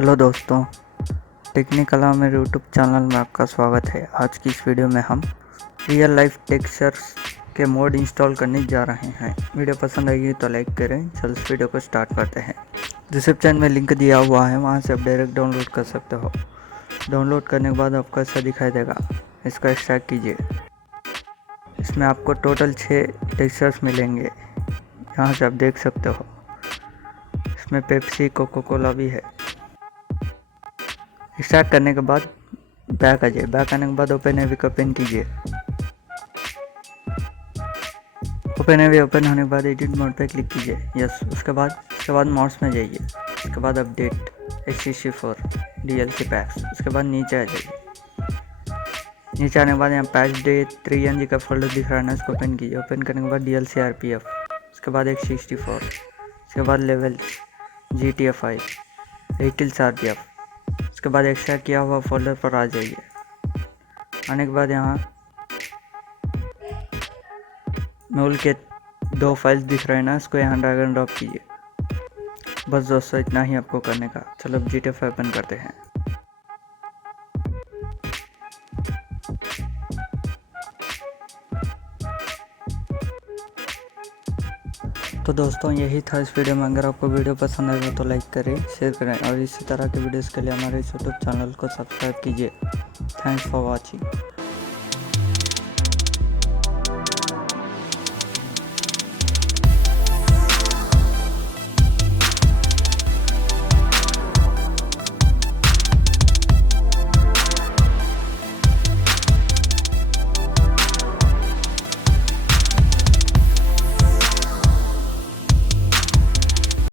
Hello दोस्तों, technical मेरे YouTube channel में आपका स्वागत है। आज की इस वीडियो में हम रियल लाइफ टेक्सचर्स के मोड इंस्टॉल करने जा रहे हैं। वीडियो पसंद आएगी तो लाइक करें। चलो इस वीडियो को स्टार्ट करते हैं। डिस्क्रिप्शन में लिंक दिया हुआ है, वहां से आप डायरेक्ट डाउनलोड कर सकते हो। डाउनलोड करने के बाद आपको ऐसा दिखाई देगा, इसका एक्सट्रैक्ट कीजिए। इसमें आपको टोटल 6 टेक्सचर्स मिलेंगे, यहाँ से आप देख सकते हो। इसमें पेप्सी, कोको कोला भी है। स्टार्ट करने के बाद बैक आ जाए। बैक आने के बाद ओपन एवी को ओपन कीजिए। ओपन एवी ओपन होने के बाद एडिट मोड पे क्लिक कीजिए। यस, उसके बाद मोड्स में जाइए। उसके बाद अपडेट HC4 DLC पैक्स। उसके बाद नीचे आ जाइए। नीचे आने के बाद यहाँ पैच डे 3NG का फोल्डर दिख रहा है ना, इसको ओपन कीजिए। ओपन करने के बाद DLC RPF, उसके बाद 64, उसके बाद लेवल GTFI, व्हीकल्स RPF। उसके बाद एक्सट्रैक्ट किया हुआ फोल्डर पर आ जाइए। आने के बाद यहाँ म्यूल के 2 फाइल्स दिख रहे हैं ना, इसको यहाँ ड्रैग एंड ड्रॉप कीजिए। बस दोस्तों, इतना ही आपको करने का। चलो अब GTFI ओपन करते हैं। तो दोस्तों, यही था इस वीडियो में। अगर आपको वीडियो पसंद आएगा तो लाइक करें, शेयर करें और इसी तरह के वीडियोस के लिए हमारे यूट्यूब चैनल को सब्सक्राइब कीजिए। Thanks for watching.